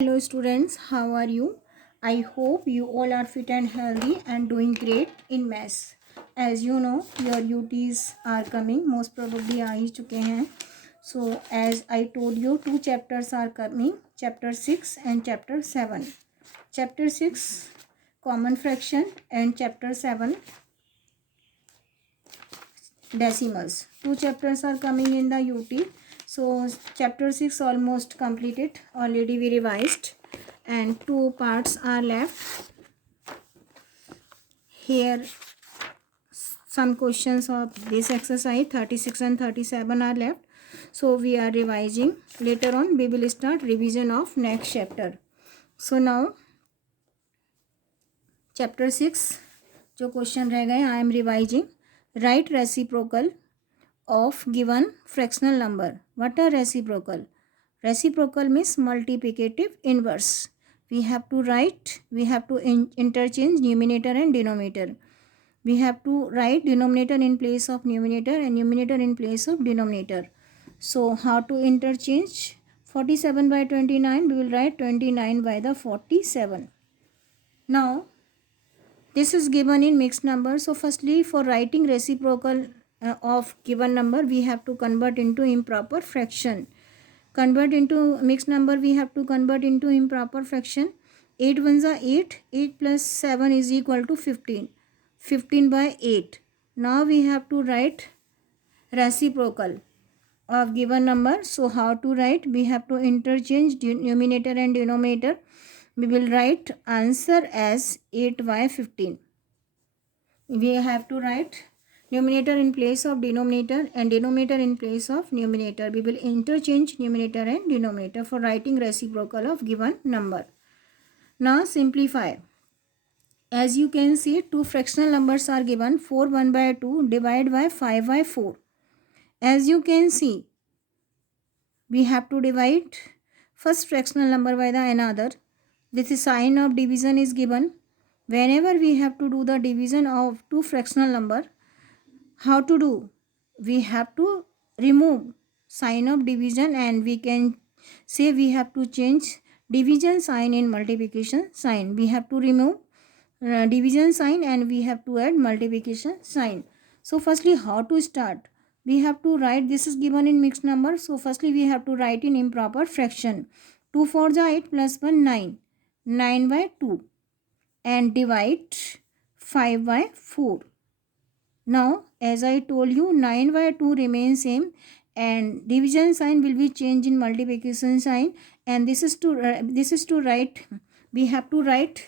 Hello students, how are you? I hope you all are fit and healthy and doing great in maths. As you know, your UTs are coming, most probably आ ही चुके हैं. So as I told you, two chapters are coming, chapter 6 and chapter 7. Chapter 6 common fraction and chapter 7 decimals. Two chapters are coming in the UT. So chapter 6 almost completed, already we revised, and two parts are left. Here some questions of this exercise 36 and 37 are left. So we are revising. Later on we will start revision of next chapter. So now chapter 6 जो question रह गए I am revising. Write reciprocal of given fractional number. What are reciprocal? Reciprocal means multiplicative inverse. We have to interchange numerator and denominator. We have to write denominator in place of numerator and numerator in place of denominator. So how to interchange? 47 by 29, we will write 29 by the 47. Now this is given in mixed number. So firstly, for writing reciprocal of given number, we have to convert into improper fraction. Convert into mixed number, we have to convert into improper fraction. 8 ones are 8. 8 plus 7 is equal to 15. 15 by 8. Now we have to write reciprocal of given number. So how to write? We have to interchange numerator and denominator. We will write answer as 8 by 15. We have to write numerator in place of denominator and denominator in place of numerator. We will interchange numerator and denominator for writing reciprocal of given number. Now simplify. As you can see, two fractional numbers are given. 4 1 by 2 divided by 5 by 4. As you can see, we have to divide first fractional number by the another. This sign of division is given. Whenever we have to do the division of two fractional number, how to do? We have to remove sign of division and we can say we have to change division sign in multiplication sign. We have to remove division sign and we have to add multiplication sign. So firstly, how to start? We have to write, this is given in mixed number. So firstly, we have to write in improper fraction. 2 4 is 8 plus 1 9. 9 by 2 and divide 5 by 4. Now as I told you, 9 by 2 remains same and division sign will be changed in multiplication sign, and this is to write, we have to write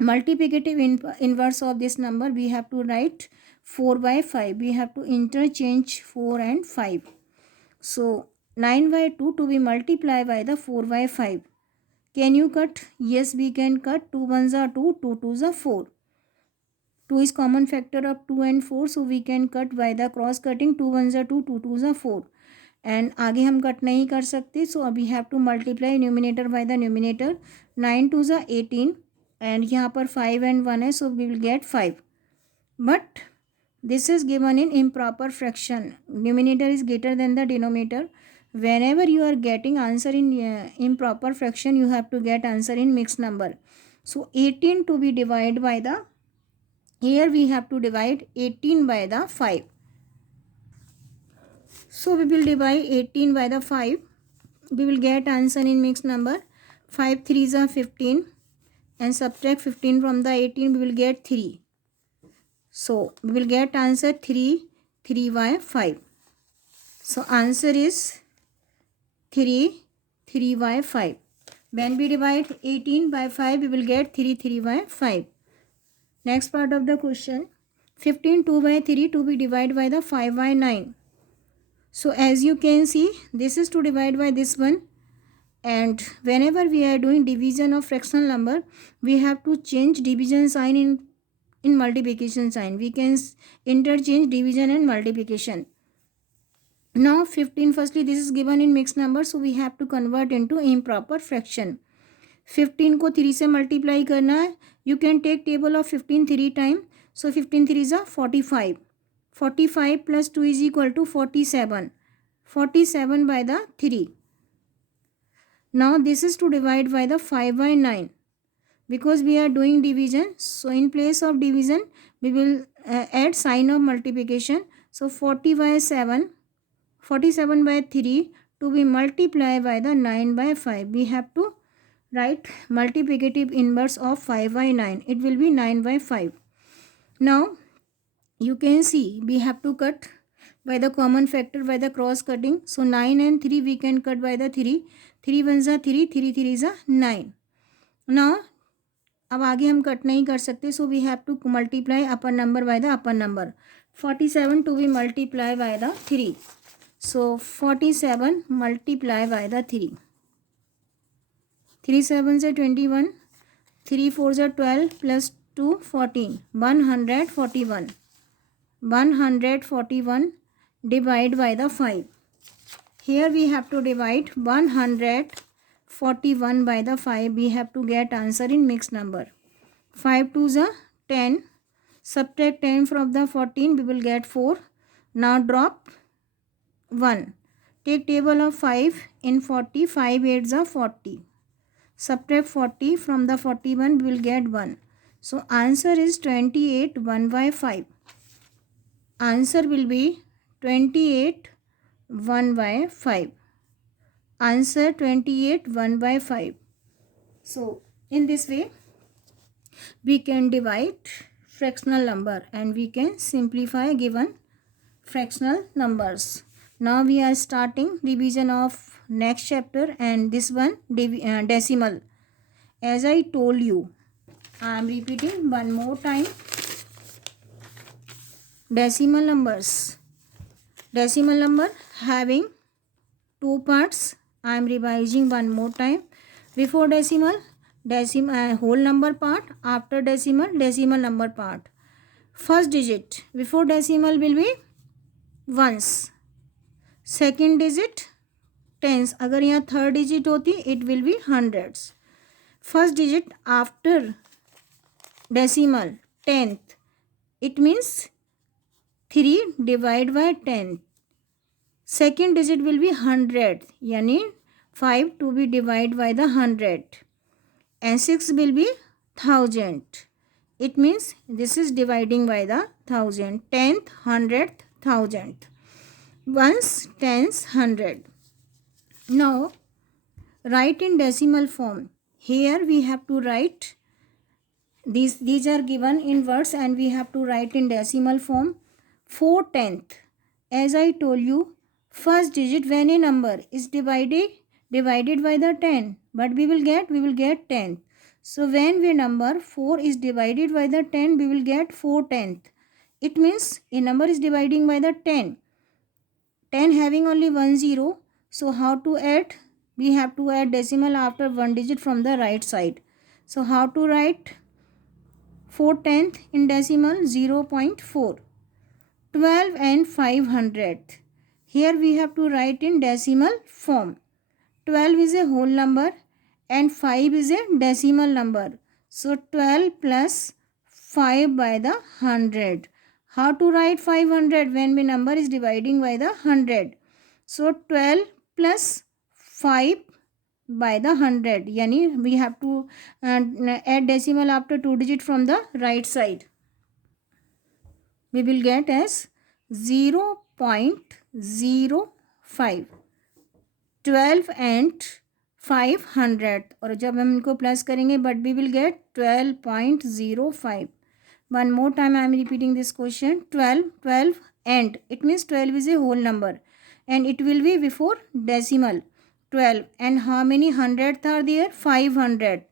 multiplicative inverse of this number. We have to write 4 by 5. We have to interchange 4 and 5. So 9 by 2 to be multiplied by the 4 by 5. Can you cut? Yes, we can cut. 2 ones are 2, 2 twos are 4. 2 is common factor of 2 and 4, so we can cut by the cross cutting. 2 ones are 2, 2 twos are 4. And आगे हम cut नहीं कर सकते, so अभी have to multiply numerator by the numerator. 9 twos are 18 and यहाँ पर 5 and 1 है, so we will get 5. But this is given in improper fraction. Numerator is greater than the denominator. Whenever you are getting answer in improper fraction, you have to get answer in mixed number. So 18 to be divided by the, here we have to divide 18 by the 5. So we will divide 18 by the 5. We will get answer in mixed number. 5 3s are 15 and subtract 15 from the 18, we will get 3. So we will get answer 3 by 5. So answer is 3 by 5. When we divide 18 by 5, we will get 3 by 5. Next part of the question, 15 2 by 3 to be divided by the 5 by 9. So as you can see, this is to divide by this one, and whenever we are doing division of fractional number, we have to change division sign in multiplication sign. We can interchange division and multiplication. Now 15, firstly this is given in mixed number, so we have to convert into improper fraction. 15 को 3 से multiply करना है. You can take table of 15 3 times. So 15 3 is 45. 45 plus 2 is equal to 47. 47 by the 3. Now this is to divide by the 5 by 9 because we are doing division. So in place of division we will add sign of multiplication. So 40 by 7, 47 by 3 to be multiplied by the 9 by 5. We have to write multiplicative inverse of 5 by 9. It will be 9 by 5. Now you can see we have to cut by the common factor by the cross cutting. So 9 and 3 we can cut by the 3. 3 1 is 3, 3 3 is 9. Now अब आगे हम cut नहीं कर सकते, so we have to multiply upper number by the upper number. 47 to be multiply by the 3. So 47 multiply by the 3. 3 7 से 21, 3 4 से 12 plus 2 14, 141. 141 divide by the 5. Here we have to divide 141 by the 5. We have to get answer in mixed number. 5 2s are 10. Subtract 10 from the 14. We will get 4. Now drop 1. Take table of 5 in 40. 5 8s are 40. Subtract 40 from the 41. We will get 1. So answer is 28 1 by 5. Answer will be 28 1 by 5. Answer 28 1 by 5. So in this way we can divide fractional number and we can simplify given fractional numbers. Now we are starting division of next chapter, and this one decimal. As I told you, I am repeating one more time. Decimal numbers. Decimal number having two parts. I am revising one more time. Before decimal, whole number part. After decimal, decimal number part. First digit before decimal will be ones. Second digit tens. अगर यहाँ third digit होती it will be hundreds. First digit after decimal tenth. It means 3 divided by 10. Second digit will be 100, यानी 5 to be divided by the 100. And 6 will be 1000. It means this is dividing by the 1000. 10th, 100th, 1000th. Ones, tens, 100. Now write in decimal form. Here we have to write these are given in words and we have to write in decimal form. 4/10. As I told you, first digit when a number is divided by the 10, but we will get 10th. So when the number 4 is divided by the 10, we will get 4/10. It means a number is dividing by the 10. 10 having only 1 0. So how to add? We have to add decimal after one digit from the right side. So how to write 4/10 in decimal? 0.4. 12 and 500. Here we have to write in decimal form. 12 is a whole number and 5 is a decimal number. So 12 plus 5 by the 100. How to write 500 when the number is dividing by the 100? So 12 plus 5 by the 100. Yani we have to add decimal after 2 digit from the right side. We will get as 0.05. 12 and 500. और जब हम इनको plus करेंगे but we will get 12.05. One more time I am repeating this question. 12 and it means 12 is a whole number and it will be before decimal 12. And how many hundredth are there? 500.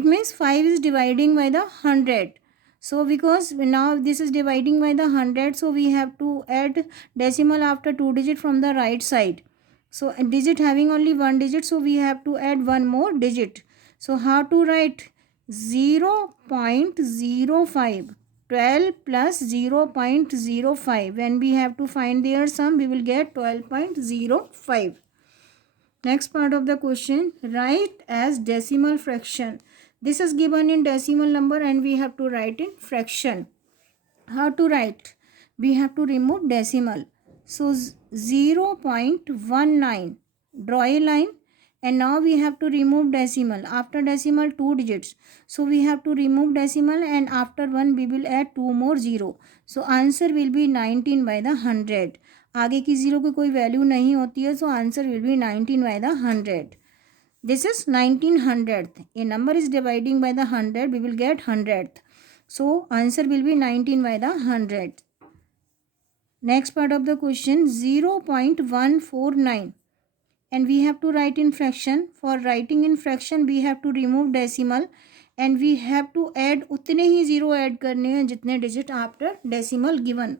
It means 5 is dividing by the 100. So because now this is dividing by the 100, so we have to add decimal after 2 digit from the right side. So a digit having only one digit, so we have to add one more digit. So how to write? 0.05. 12 plus 0.05. When we have to find their sum, we will get 12.05. Next part of the question, write as decimal fraction. This is given in decimal number and we have to write in fraction. How to write? We have to remove decimal. So 0.19. Draw a line and now we have to remove decimal. After decimal 2 digits, so we have to remove decimal, and after 1 we will add 2 more 0. So answer will be 19 by the 100. आगे की 0 की कोई value नहीं होती है, so answer will be 19 by the 100. This is 1900th. A number is dividing by the 100, we will get 100th. So answer will be 19 by the 100. Next part of the question, 0.149, and we have to write in fraction. For writing in fraction we have to remove decimal, and we have to add उतने ही zero add करने हैं जितने digit after decimal given.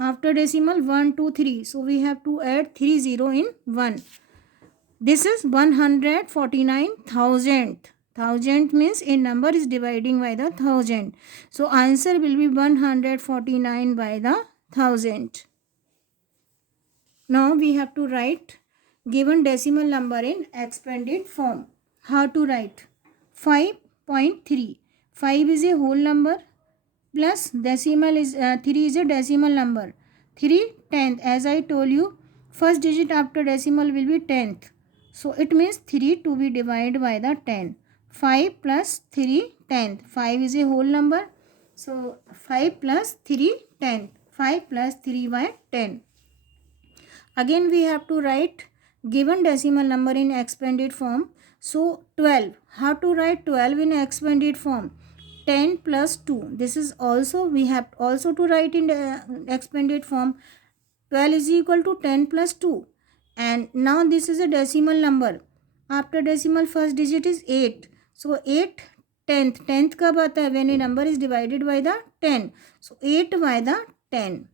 After decimal 1 2 3, so we have to add 3 0 in 1. This is 149,000. Thousand means a number is dividing by the 1000. So answer will be 149 by the 1000. Now we have to write given decimal number in expanded form. How to write? 5.3. 5 is a whole number plus decimal is 3 is a decimal number. 3 tenth. As I told you, first digit after decimal will be tenth. So it means 3 to be divided by the 10. 5 plus 3 tenth. 5 is a whole number. So 5 plus 3 tenth. 5 plus 3 by 10. Again we have to write given decimal number in expanded form. So 12. How to write 12 in expanded form? 10 plus 2. This is also, we have also to write in the expanded form. 12 is equal to 10 plus 2. And now this is a decimal number. After decimal first digit is 8. So 8 tenth. Tenth कब आता है? When a number is divided by the 10. So 8 by the 10.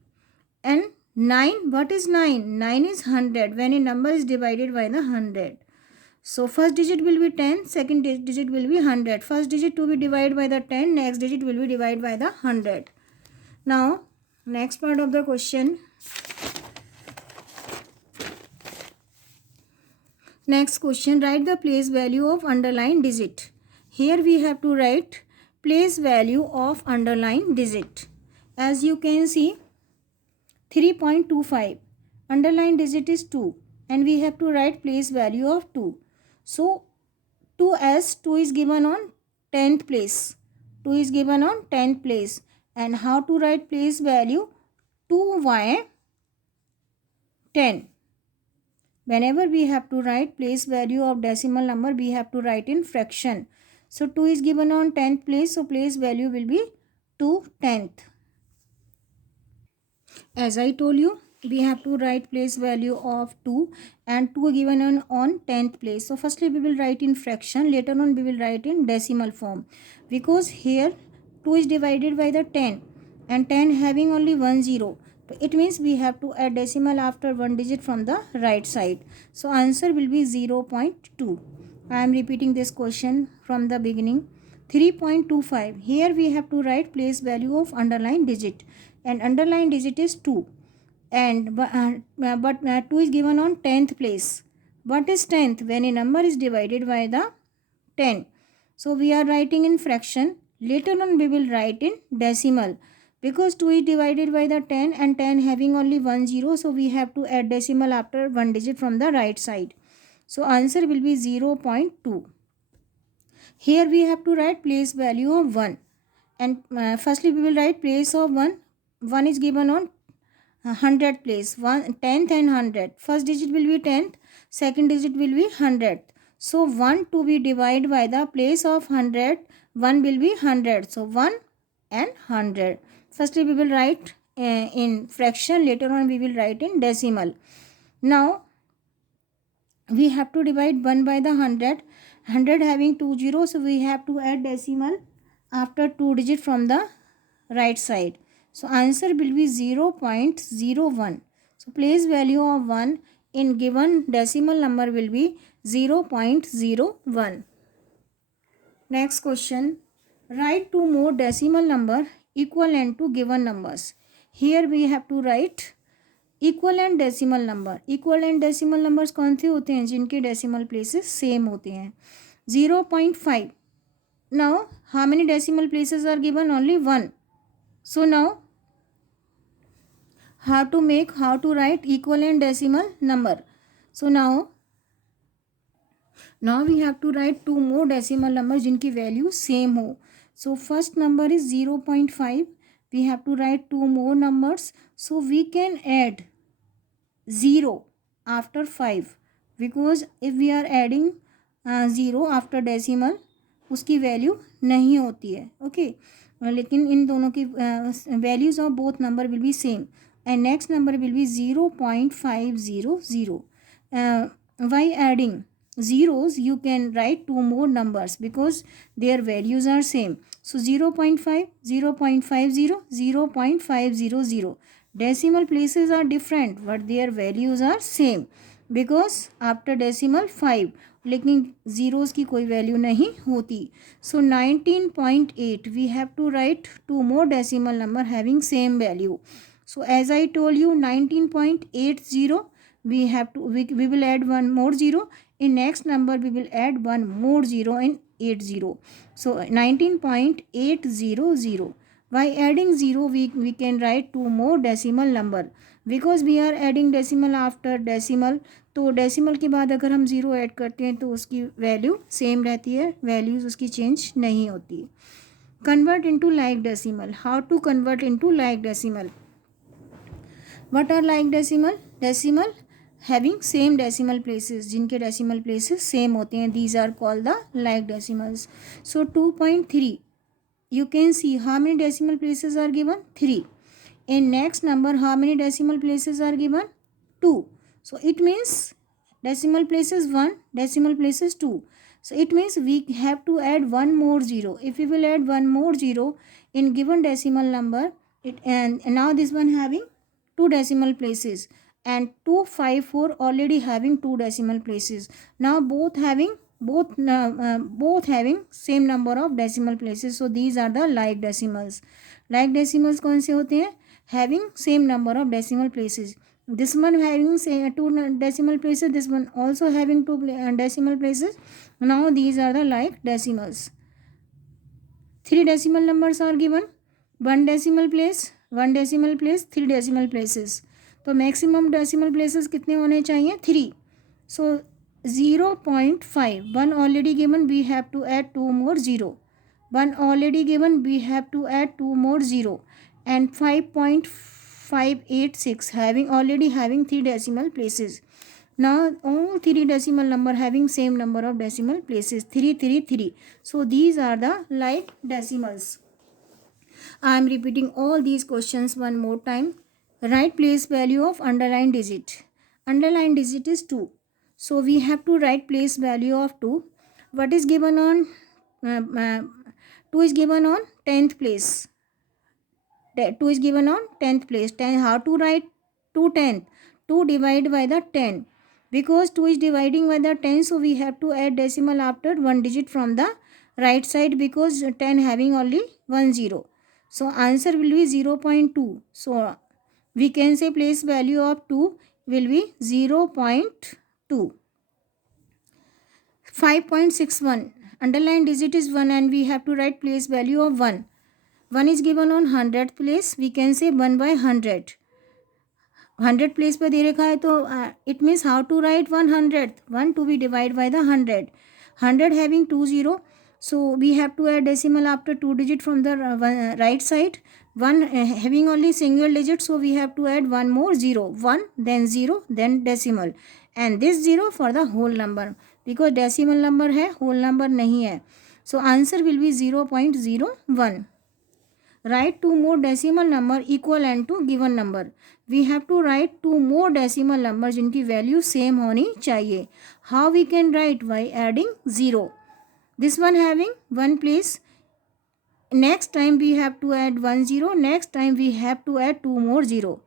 And 9, what is 9? 9 is 100 when a number is divided by the 100. So first digit will be 10, second digit will be 100. First digit to be divided by the 10, next digit will be divided by the 100. Now next part of the question. Next question, write the place value of underlined digit. Here we have to write place value of underlined digit. As you can see, 3.25. Underlined digit is 2, and we have to write place value of 2. So 2 is given on 10th place. 2 is given on 10th place. And how to write place value? 2 by 10. Whenever we have to write place value of decimal number, we have to write in fraction. So 2 is given on 10th place, so place value will be 2 tenth. As I told you, we have to write place value of 2, and 2 given on 10th place. So firstly we will write in fraction, later on we will write in decimal form, because here 2 is divided by the 10 and 10 having only 1 0. It means we have to add decimal after one digit from the right side. So answer will be 0.2. I am repeating this question from the beginning. 3.25. Here we have to write place value of underlined digit, and underlined digit is 2, and but 2 is given on 10th place. What is 10th? When a number is divided by the 10. So we are writing in fraction. Later on we will write in decimal, because 2 is divided by the 10 and 10 having only 1 0. So we have to add decimal after one digit from the right side. So answer will be 0.2. Here we have to write place value of 1, and firstly we will write place of 1. 1 is given on 100th place, 10th and 100th. First digit will be 10th, second digit will be 100th. So 1 to be divided by the place of 100, 1 will be 100. So 1 and 100. Firstly we will write in fraction, later on we will write in decimal. Now we have to divide 1 by the 100. 100 having 2 zeros, so we have to add decimal after 2 digit from the right side. So answer will be 0.01. So place value of 1 in given decimal number will be 0.01. Next question, write two more decimal number equivalent to given numbers. Here we have to write equivalent decimal number. Equivalent decimal numbers कौन से होते हैं? जिनके decimal places same होते हैं. 0.5. Now how many decimal places are given? Only 1. So now how to write equivalent decimal number. So now now we have to write two more decimal number जिनकी वैल्यू same हो. So first number is 0.5. We have to write two more numbers. So we can add 0 after 5 because if we are adding 0 after decimal उसकी value नहीं होती है. Okay लेकिन इन दोनों की values of both number will be same and next number will be 0.500. By adding zeros you can write two more numbers because their values are same. So 0.5, 0.50, 0.500. Decimal places are different but their values are same because after decimal 5 लेकिन zeros की कोई value नहीं होती. So 19.8 we have to write two more decimal number having same value. So as I told you 19.80 we have to we will add one more zero. In next number we will add one more zero in 80. So 19.800. By adding zero we can write two more decimal number because we are adding decimal after decimal. तो decimal के बाद अगर हम zero add करते हैं तो उसकी value same रहती है, वैल्यूज़ उसकी चेंज नहीं होती. Convert into like decimal. How to convert into like decimal? What are like decimal? Decimal having same decimal places, जिनके डेसिमल प्लेसेस सेम होते हैं, these are called the like decimals. So 2.3 you can see how many decimal places are given? 3. In next number how many decimal places are given? 2. So it means decimal places 1, decimal places 2. So it means we have to add one more zero. If we will add one more zero in given decimal number, and now this one having 2 decimal places and 254 already having 2 decimal places. Now both having same number of decimal places. So these are the like decimals. Like decimals कौन से होते हैं? Having same number of decimal places. This one having say 2 decimal places, this one also having 2 decimal places. Now these are the like decimals. 3 decimal numbers are given. 1 decimal place, 1 decimal place, 3 decimal places. तो maximum decimal places कितने होने चाहिए? 3. So 0.5, 1 already given, we have to add 2 more 0. 1 already given, we have to add 2 more 0. And 5.586 already having 3 decimal places. Now all 3 decimal number having same number of decimal places, 3, 3, 3. So these are the like decimals. I am repeating all these questions one more time. Write place value of underlined digit. Underlined digit is 2. So we have to write place value of 2. What is given on 2 is given on 10th place. 2 is given on 10th place. 10, how to write 2 10th? 2 divided by the 10. Because 2 is dividing by the 10, so we have to add decimal after one digit from the right side because 10 having only 1 0. So answer will be 0.2. So we can say place value of 2 will be 0.2. 5.61. Underline digit is 1 and we have to write place value of 1. 1 is given on 100th place. We can say 1 by 100. 100 place पर दे रखा है तो it means how to write 100th. 1 to be divided by the 100. 100 having 2 0. So we have to add decimal after 2 digit from the right side. 1 having only single digit, so we have to add one more 0. 1 then 0 then decimal. And this 0 for the whole number. Because decimal number है, whole number नहीं है. So answer will be 0.01. Write 2 more decimal number equivalent to given number. We have to write 2 more decimal number जिनकी value same होनी चाहिए. How we can write? By adding 0. This one having 1 place. Next time we have to add 1 0. Next time we have to add 2 more 0.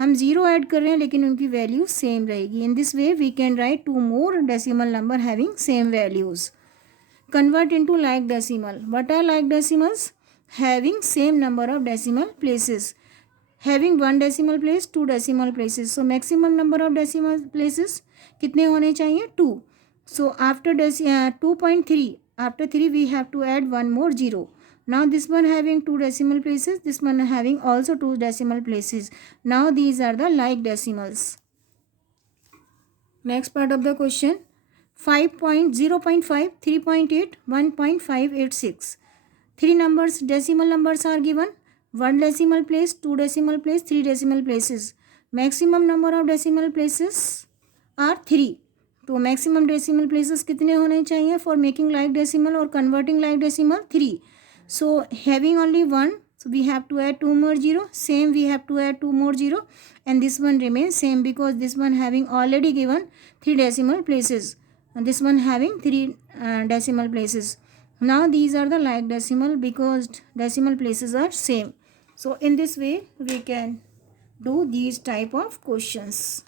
हम 0 add कर रहे हैं लेकिन उनकी value same रहेगी. In this way we can write 2 more decimal number having same values. Convert into like decimal. What are like decimals? Having same number of decimal places. Having 1 decimal place, 2 decimal places. So maximum number of decimal places कितने होने चाहिए? 2. So after 2.3, after 3 we have to add 1 more 0. Now this one having 2 decimal places, this one having also 2 decimal places. Now these are the like decimals. Next part of the question. 0.5, 3.8, 1.586. 3 numbers, decimal numbers are given. 1 decimal place, 2 decimal place, 3 decimal places. Maximum number of decimal places are 3. तो maximum decimal places कितने होने चाहिए for making like decimal और converting like decimal? 3. So having only 1, so we have to add 2 more 0. Same, we have to add 2 more 0, and this one remains same because this one having already given 3 decimal places, and this one having 3 decimal places. Now these are the like decimal because decimal places are same. So in this way we can do these type of questions.